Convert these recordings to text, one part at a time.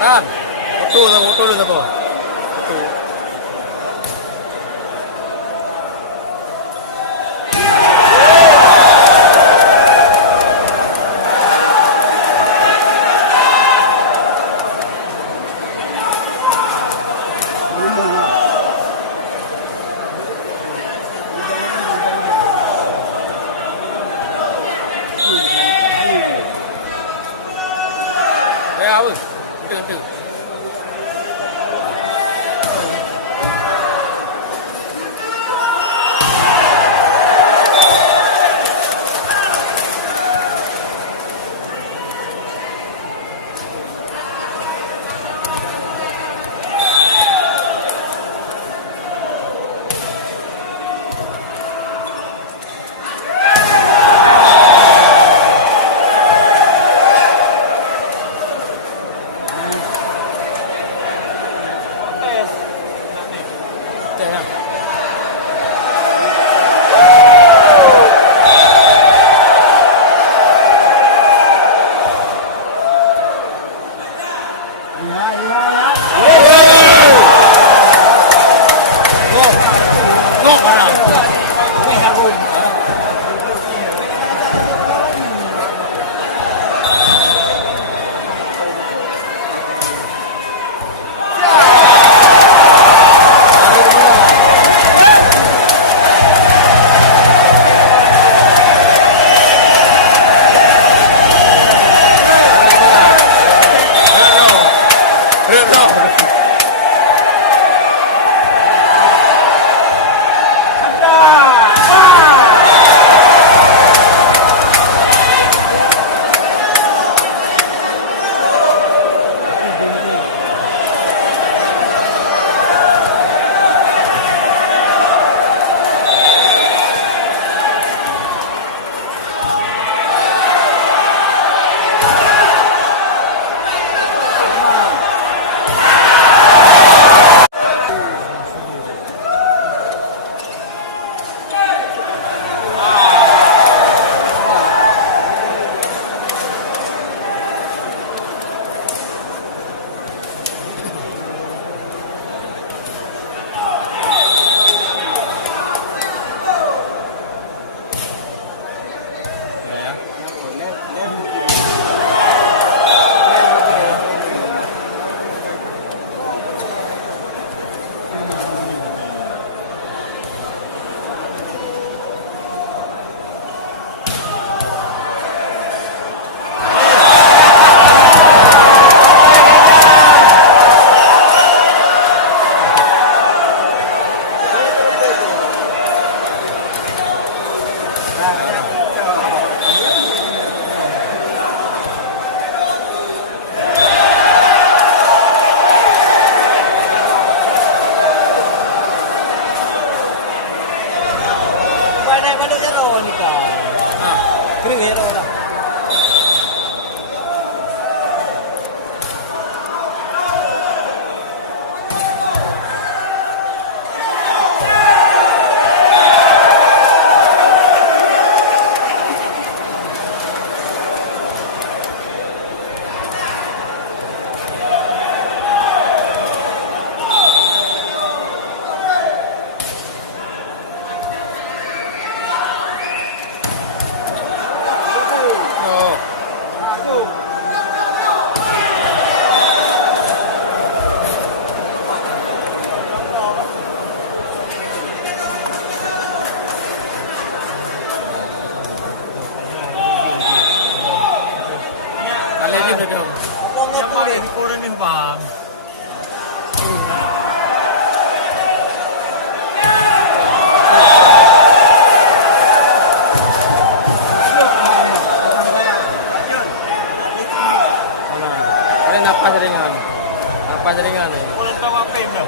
Peran. Auto dulu satu. Auto. Ya, us. Itu. Balik hero ni ka. Kering hero lah. Napas ringan nih. Boleh tahu apa ya?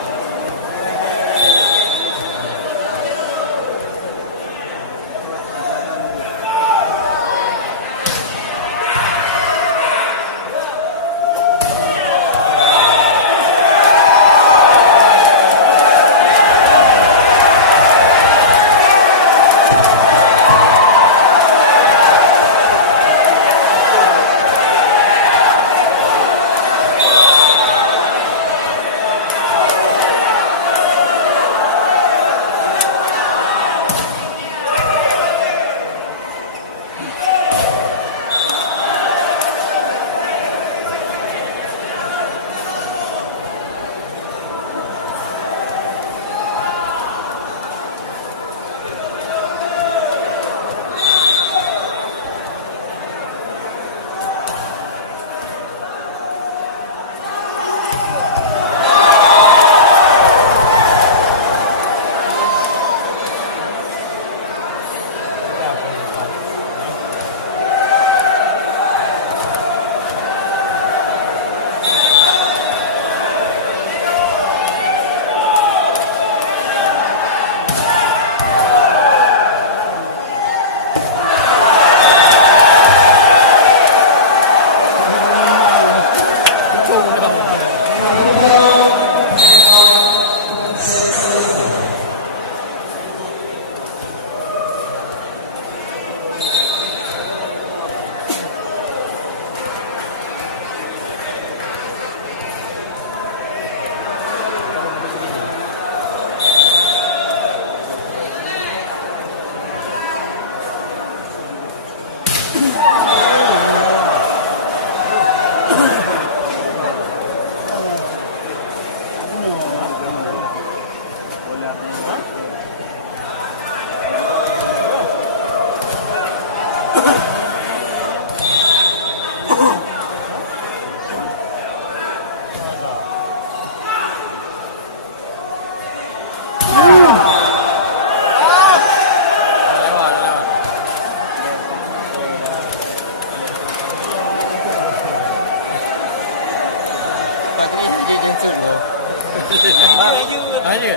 Aja.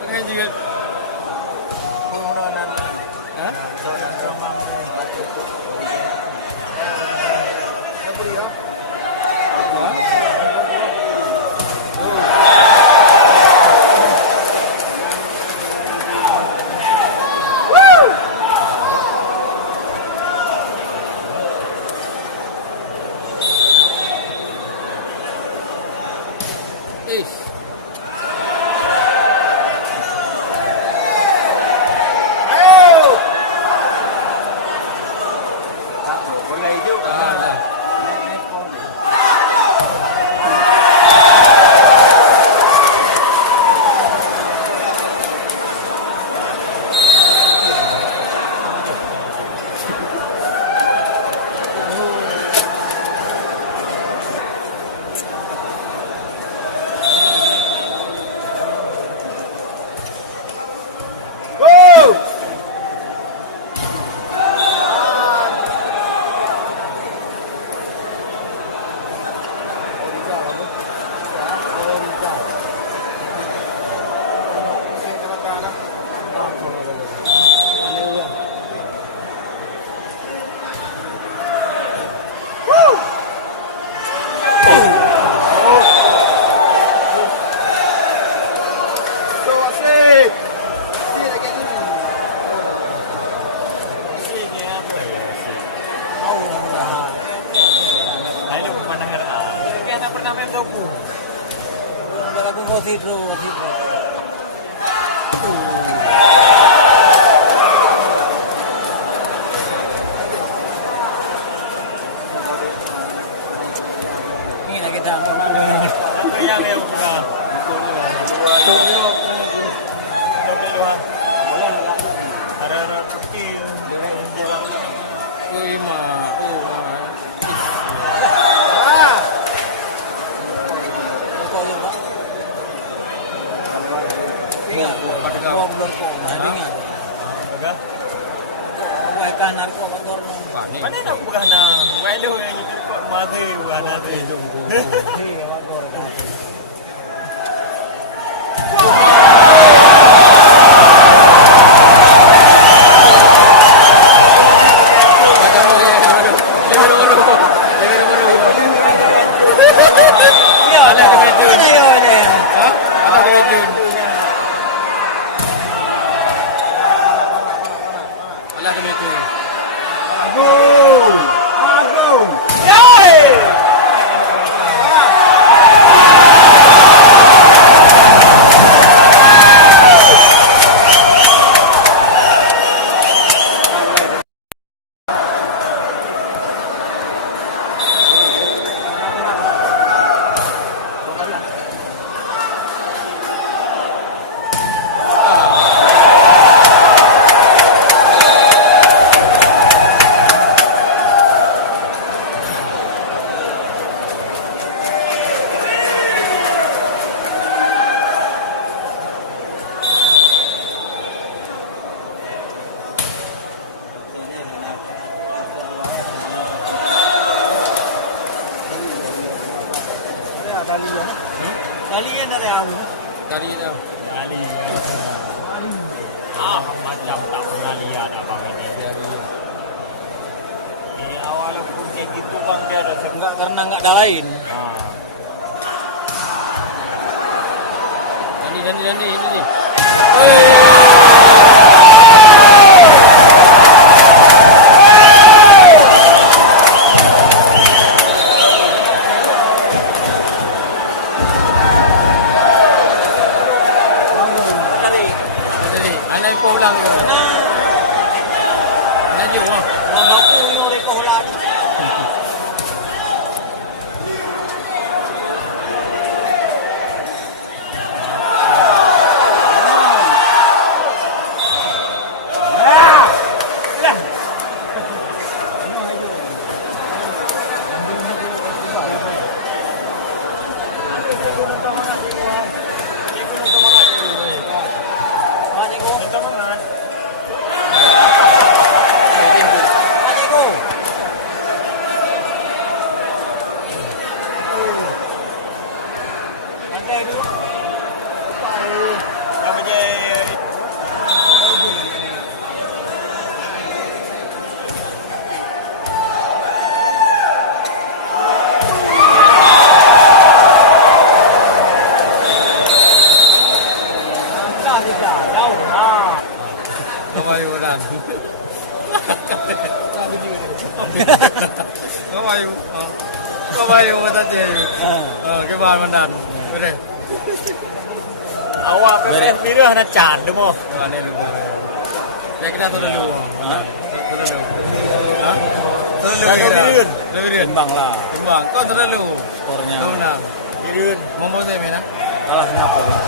Pakai juga. Pengononan. Hah? Sodan romang deh. Apa dia? Ya. Mana nak bukan nak? Walau yang itu kok mati bukan ada. Iya, wagor dah. Talinya dari apa? Kali dah. Tali. Macam tak pernah lihat abang ini. Di awal aku kayak gitu bang dia ada enggak karena enggak ada lain. Dandi ini. Santai dulu. Kabayo. Kabayo mata dia. Ke bahan mandan. Bere. Awak PBVSI ada can demo. Mana lu? Saya kira tu dulu. BIREUN. Timbang lah Timbang. Kau terlalu. skornya. Turnamen. BIREUN. Ngomong saya mana? Kalah Singapura.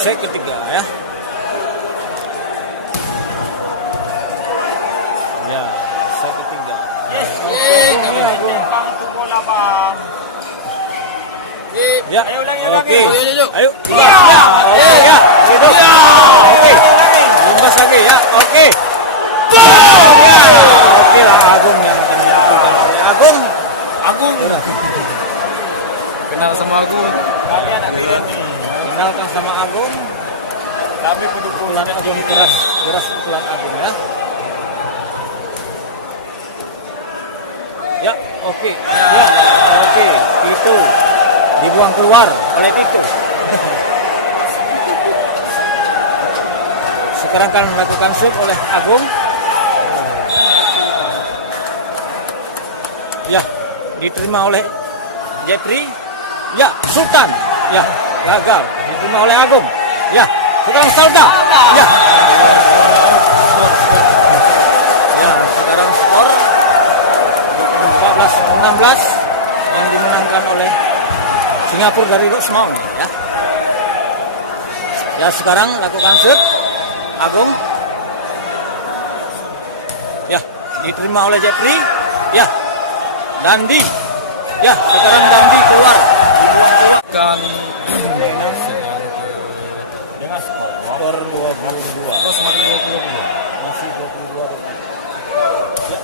Set ketiga ya. Ya, set ketiga. Agung. Ya, Ayo ulangi. oke. Ayo. Ayo, ya, oke ya. Hidup. Oke. Limbas lagi ya, oke. Boom! Ya, oke lah Agung yang akan dipukulkan oleh Agung. Agung. Kenal sama Agung. Kalian anak BIREUN. Kenalkan sama Agung. Tapi pendukung Pukulan Agung keras pukulan Agung ya. Ya, oke. Ya, oke. Itu dibuang keluar. oleh itu. Sekarang akan melakukan save oleh Agung. Ya, diterima oleh Jeffrey. Ya, Sultan. Ya, gagal. Diterima oleh Agung. Ya, sekarang Salda. Ya. Ya, sekarang skor 14-16 yang dimenangkan oleh Singapura dari LHOKSEUMAWE ya. Ya, sekarang lakukan save Agung. Ya, diterima oleh Jeffrey. Ya. Dandi. Ya, sekarang Dandi keluar. Kan Permainan dengan skor 22. kau semakin 20. Masih 22. Ya.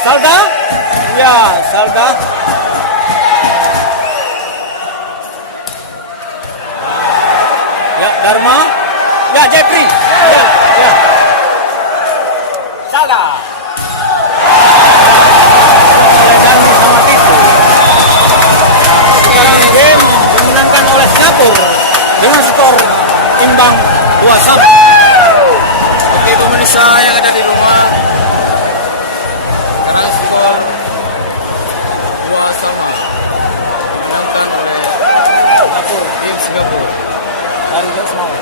Salda, ya Salda. Ya Dharma, ya Jeffrey, ya. Salda. Dandi sama Titu. Sekarang game dimenangkan oleh Singapura dengan skor imbang 2-1. Oke pemirsa yang ada di rumah, karena skor 2-1 dimenangkan oleh tim Singapura. Dari LHOKSEUMAWE.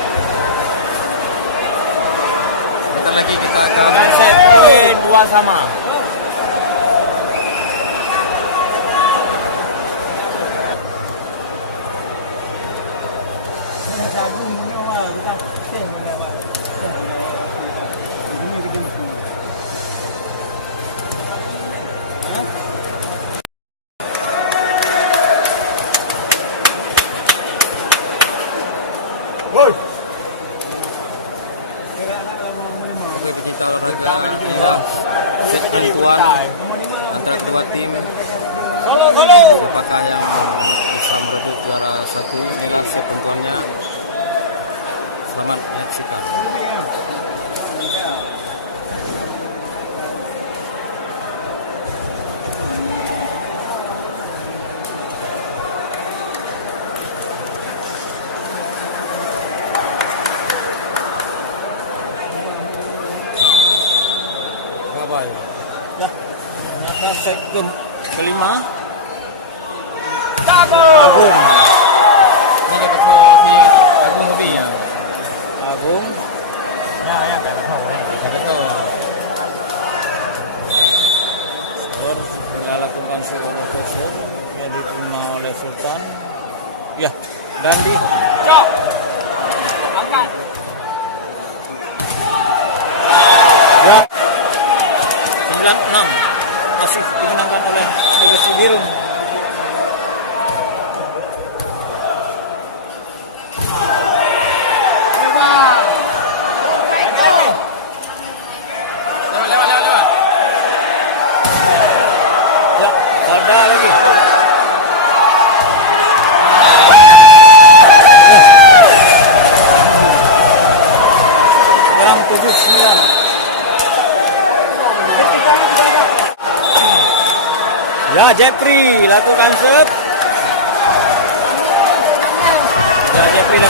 Sebentar lagi kita akan Set 2-2. Woi. set penentuan antara dua tim. Solo. Apakah yang bisa merebut juara satu dari set penentuannya? Selamat menyaksikan. Ya, ternyata set kelima Jago. Agung. Ini dapat poin di Agung lebih ya. Agung. Ya, dapat tahu ya. Skor sudah lakukan seluruh proses yang diterima oleh Sultan. Ya, Dandi Cok. Angkat. Ya. 9-6 masih dimenangkan oleh PBVSI BIREUN. Lewat. Ya, ada lagi. Sekarang 7-9. Ya, Jeffrey lakukan serve. Ya, Jeffrey